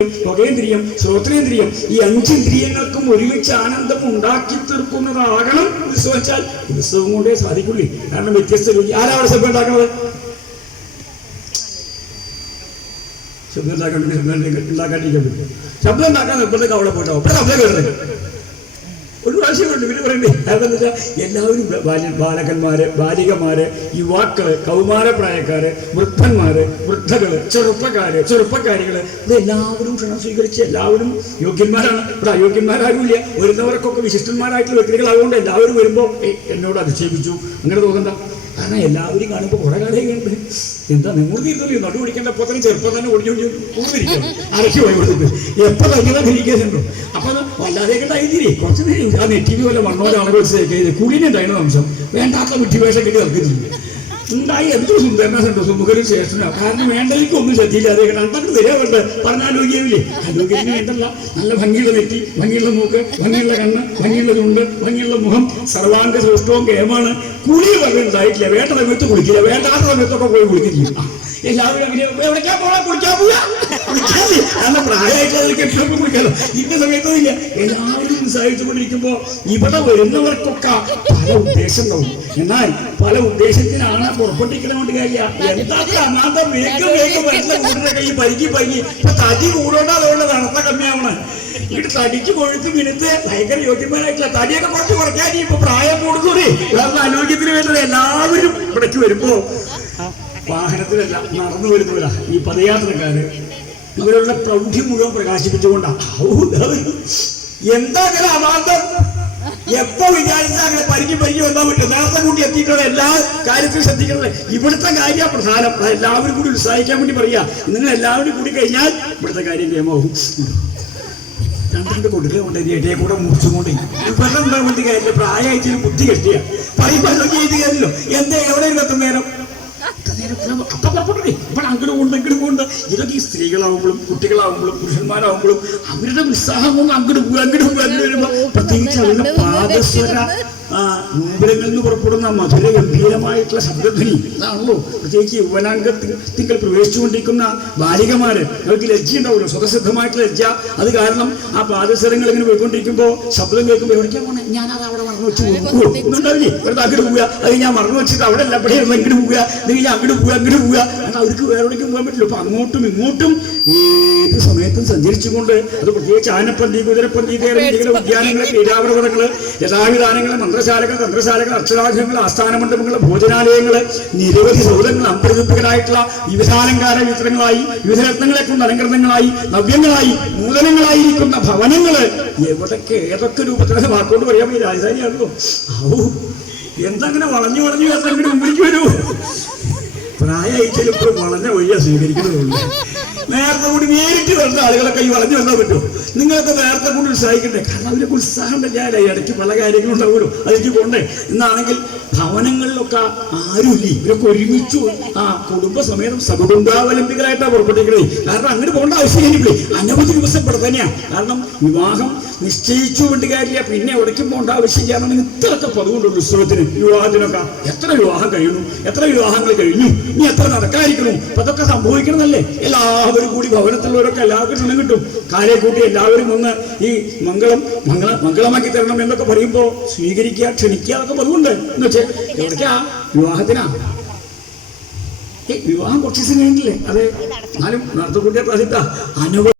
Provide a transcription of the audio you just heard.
ത്വകേന്ദ്രിയം, ശ്രോത്രേന്ദ്രിയം, ഈ 5 ഇന്ദ്രിയങ്ങൾക്കും ഒരുമിച്ച് ആനന്ദം ഉണ്ടാക്കി തീർക്കുന്നതാകണം ഉത്സവം വെച്ചാൽ. ഉത്സവം കൊണ്ടേ സാധിക്കുള്ളൂ. കാരണം വ്യത്യസ്ത രുചി. ആരാണ് ശബ്ദം ഉണ്ടാക്കുന്നത്? ശബ്ദം ഉണ്ടാക്കാണ്ടിരിക്കാൻ പറ്റും. ശബ്ദം ഉണ്ടാക്കാൻ നിർബന്ധം അവിടെ പോയിട്ടോ. അപ്പൊ ശബ്ദം കേട്ടത് ഒരു പ്രാവശ്യമുണ്ട്. പിന്നെ പറയണ്ടേ, അതെന്ന് വെച്ചാൽ എല്ലാവരും ബാലകന്മാര്, ബാലികമാര്, യുവാക്കള്, കൗമാരപ്രായക്കാര്, വൃദ്ധന്മാര്, വൃദ്ധകള്, ചെറുപ്പക്കാരികള്, ഇത് എല്ലാവരും ക്ഷണം സ്വീകരിച്ച് എല്ലാവരും യോഗ്യന്മാരാണ്. ഇവിടെ അയോഗ്യന്മാരാരുമില്ല. വരുന്നവർക്കൊക്കെ വിശിഷ്ടന്മാരായിട്ടുള്ള വ്യക്തികളായതുകൊണ്ട് എല്ലാവരും വരുമ്പോൾ എന്നോട് അധിക്ഷേപിച്ചു അങ്ങനെ തോന്നണ്ട. കാരണം എല്ലാവരും കാണുമ്പോൾ കുറെ കാലം എന്താ നിങ്ങൾ തീർന്നില്ല, നടു പിടിക്കേണ്ടപ്പോൾ തന്നെ ചെറുപ്പം തന്നെ ഒടിഞ്ഞിരിക്കണം. അരക്കി പോയി കൊടുത്ത് എപ്പോൾ തന്നെ ധരിക്കുന്നുണ്ടോ. അപ്പൊ വല്ലാതെ ഉണ്ടായില്ലേ കുറച്ച് നേരം ആ നെറ്റിന് പോലെ മണ്ണോലെ അളവ് വെച്ച് കുളിനുണ്ടായിരുന്നു അംശം. വേണ്ടാത്ത വിട്ടുവേഷം കിട്ടി നടക്കുന്നില്ല ഉണ്ടായി. എന്തൊരു സുന്ദരനുണ്ടോ സുമുഖനും ശേഷനോ. കാരണം വേണ്ടതിലേക്ക് ഒന്നും ശ്രദ്ധിയില്ലാതെ അണ്ടൊക്കെ തരാറുണ്ട്. പറഞ്ഞാലോഗ്യമില്ലേ? ആരോഗ്യത്തിന് വേണ്ടല്ല. നല്ല ഭംഗിയുള്ള നെറ്റി, ഭംഗിയുള്ള മൂക്ക്, ഭംഗിയുള്ള കണ്ണ്, ഭംഗിയുള്ള ചുണ്ട്, ഭംഗിയുള്ള മുഖം, സർവാംഗ സൃഷ്ടവും കേമാണ്. കുളി പറഞ്ഞിട്ടുണ്ടായിട്ടില്ല. വേണ്ട സമയത്ത് കുളിക്കില്ല, വേണ്ടാത്ത സമയത്തൊക്കെ പോയി കുളിക്കില്ല. എല്ലാവരും അങ്ങനെ എവിടേക്കാ പോകാ കുളിക്കാൻ പോവാ കാരണം പ്രായമായിട്ട് എപ്പോഴും കുളിക്കാലോ. ഇന്ന സമയത്തൊന്നുമില്ല. എല്ലാവരും ഉത്സാഹിച്ചുകൊണ്ടിരിക്കുമ്പോ ഇവിടെ വരുന്നവർക്കൊക്കെ പല ഉദ്ദേശം ഉണ്ടാവും. എന്നാൽ പല ഉദ്ദേശത്തിനാണ് പുറപ്പെട്ടിരിക്കണമെന്ന് കാര്യ. എന്താ അനാഥം വേഗം വരുന്ന കൂടെ കൈ പരിക്കി ഇപ്പൊ തടി കൂടോണ്ട് അതുകൊണ്ട് നടത്ത കമ്മിയാവണം. ഇവിടെ തടിക്ക് കൊഴുത്ത് മിനുത്ത് ഭയങ്കര യോഗ്യന്മാരായിട്ടില്ല. തടിയൊക്കെ കുറച്ച് കുറയ്ക്കാൻ ഇപ്പൊ പ്രായം കൂടുന്നൂടെ. കാരണം ആരോഗ്യത്തിന് വേണ്ടത് എല്ലാവരും ഇവിടേക്ക് വരുമ്പോ വാഹനത്തിലല്ല നടന്നു വരുന്നവരാ ഈ പദയാത്രക്കാര്. ഇവരുടെ പ്രൗഢി മുഴുവൻ പ്രകാശിപ്പിച്ചുകൊണ്ടാണ്. എന്താ അങ്ങനെ അമാന്തം എപ്പോ വിചാരിച്ചാൽ അങ്ങനെ പരിക്ക് വന്നാൻ പറ്റും. നേരത്തെ കൂടി എത്തിയിട്ടുള്ള എല്ലാ കാര്യത്തിലും ശ്രദ്ധിക്കുന്നത്. ഇവിടുത്തെ കാര്യം പ്രധാനം. എല്ലാവരും കൂടി ഉത്സാഹിക്കാൻ വേണ്ടി പറയാ. നിങ്ങൾ എല്ലാവരും കൂടി കഴിഞ്ഞാൽ ഇവിടുത്തെ കാര്യം നിയമമാവും. രണ്ട് കൊടുക്കുന്നുണ്ട് ഇടയെ കൂടെ മുറിച്ചുകൊണ്ട് വെള്ളം ഉണ്ടാകാൻ വേണ്ടി കാര്യമില്ല. പ്രായമായിട്ട് ബുദ്ധി കെട്ടിയ പറയുമ്പോൾ ചെയ്ത് കാര്യമല്ലോ. എന്താ എവിടെ ഇരുപത്തും നേരം അപ്പൊ പുറപ്പെട്ടേ ഇപ്പോൾ അങ്ങോട്ട് കൊണ്ട് ഇങ്ങോട്ട് കൊണ്ട്. ഇതൊക്കെ ഈ സ്ത്രീകളാവുമ്പോഴും കുട്ടികളാവുമ്പോഴും പുരുഷന്മാരാവുമ്പോഴും അവരുടെ ഉത്സാഹം കൊണ്ട് അങ്ങോട്ട് വരുമ്പോ പ്രത്യേകിച്ച് അവരുടെ പാദസ്വര മൂലങ്ങളിൽ നിന്ന് പുറപ്പെടുന്ന മധുര ഗംഭീരമായിട്ടുള്ള ശബ്ദധ്വനി ഇതാണല്ലോ. പ്രത്യേകിച്ച് യൗവനാംഗത്തിങ്കൽ പ്രവേശിച്ചുകൊണ്ടിരിക്കുന്ന ബാലികമാര് അവർക്ക് ലജ്ജ ഉണ്ടാവുമല്ലോ, സ്വതസിദ്ധമായിട്ടുള്ള ലജ്ജ. അത് കാരണം ആ പാദസ്വരങ്ങൾ ഇങ്ങനെ പോയിക്കൊണ്ടിരിക്കുമ്പോൾ ശബ്ദം കേൾക്കുമ്പോൾ എവിടേക്കാ പോണേ, ഞാനത് അവിടെ മറന്നു വെച്ച് ഒന്നുണ്ടാവില്ലേ. വെറുതെ അങ്ങോട്ട് പോവുക, അത് ഞാൻ മറന്നു വെച്ചിട്ട് അവിടെ അല്ല ഇവിടെ ഇരുന്ന് ഇങ്ങോട്ട് പോവുക, അല്ലെങ്കിൽ ഞാൻ അങ്ങോട്ട് പോവുക. കാരണം അവർക്ക് വേറെ എവിടേക്കും പോകാൻ പറ്റില്ല. അപ്പൊ അങ്ങോട്ടും ഇങ്ങോട്ടും ഏത് സമയത്തും സഞ്ചരിച്ചുകൊണ്ട് അത് പ്രത്യേകിച്ച് ആനപ്പന്തി, കുതിരപ്പന്തി, തേരന്തികള്, ഉദ്യാനങ്ങള്, ക്രീഡാപ്രവർത്തനങ്ങള്, യഥാവിധാനങ്ങള്, തന്ത്രശാലകൾ, അക്ഷരാജ്യങ്ങൾ, ആസ്ഥാനമണ്ഡപങ്ങൾ, ഭോജനാലയങ്ങള്, നിരവധി സൗധങ്ങൾ, അമ്പരചുംബകരായിട്ടുള്ള വിവിധാലങ്കാര വിതരങ്ങളായി, വിവിധ രത്നങ്ങളെ കൊണ്ട് അലങ്കൃതങ്ങളായി, നവ്യങ്ങളായി, നൂതനങ്ങളായിരിക്കുന്ന ഭവനങ്ങള് എവിടൊക്കെ ഏതൊക്കെ രൂപത്തിലെ വാക്കുകൊണ്ട് പറയാൻ ഈ രാജധാനിയാണല്ലോ. എന്തങ്ങനെ വളഞ്ഞു അങ്ങോട്ട് മുമ്പിലേക്ക് വരൂ. പ്രായമായിട്ട് ഇപ്പോൾ വളഞ്ഞ വഴിയാ സ്വീകരിക്കുന്നതുള്ളൂ. നേരത്തെ കൂടി നേരിട്ട് വരുന്ന ആളുകളൊക്കെ ഈ വളഞ്ഞു വന്നാൽ പറ്റുമോ? നിങ്ങളൊക്കെ നേരത്തെ കൂടി ഉത്സാഹിക്കണ്ടേ? കാരണം അവർക്ക് ഉത്സാഹം തന്നെയല്ല. ഇടയ്ക്ക് പല കാര്യങ്ങളും ഉണ്ടാവുമല്ലോ, അതിലേക്ക് പോകണ്ടേ. എന്നാണെങ്കിൽ ഭവനങ്ങളിലൊക്കെ ആരുമില്ലേ, ഇവരൊക്കെ ഒരുമിച്ചു കുടുംബസമേതം സകുടുംബാവലംബികളായിട്ടാണ് പുറപ്പെട്ടിരിക്കുന്നത്. കാരണം അങ്ങനെ പോകേണ്ട ആവശ്യമില്ലേ. അനവധി ദിവസം ഇവിടെ തന്നെയാണ്. കാരണം വിവാഹം നിശ്ചയിച്ചു കൊണ്ട് കാര്യമില്ല, പിന്നെ എവിടേക്കും പോകേണ്ട ആവശ്യമില്ല. എന്നാണ് ഇത്രയൊക്കെ പതുകൊണ്ടുള്ളൂ ഉത്സവത്തിന്. വിവാഹത്തിനൊക്കെ എത്ര വിവാഹം കഴിയുന്നു, എത്ര വിവാഹങ്ങൾ കഴിഞ്ഞു, ഇനി എത്ര നടക്കാതിരിക്കുന്നു. അപ്പൊ അതൊക്കെ സംഭവിക്കണമെന്നല്ലേ. എല്ലാവരും കൂടി ഭവനത്തിലുള്ളവരൊക്കെ എല്ലാവർക്കും ക്ഷണം കിട്ടും. കാലെ കൂട്ടി എല്ലാവരും ഒന്ന് ഈ മംഗളമാക്കി തരണം എന്നൊക്കെ പറയുമ്പോൾ സ്വീകരിക്കുക, ക്ഷണിക്കുക, അതൊക്കെ പതിവുണ്ട്. എന്ന് വെച്ചാൽ എവിടേക്കാ വിവാഹത്തിനാ? വിവാഹം കുറച്ച് ദിവസം കഴിഞ്ഞില്ലേ? അത് എന്നാലും നടത്തുകൂട്ടിയ പ്രസിദ്ധ അനുഭവം.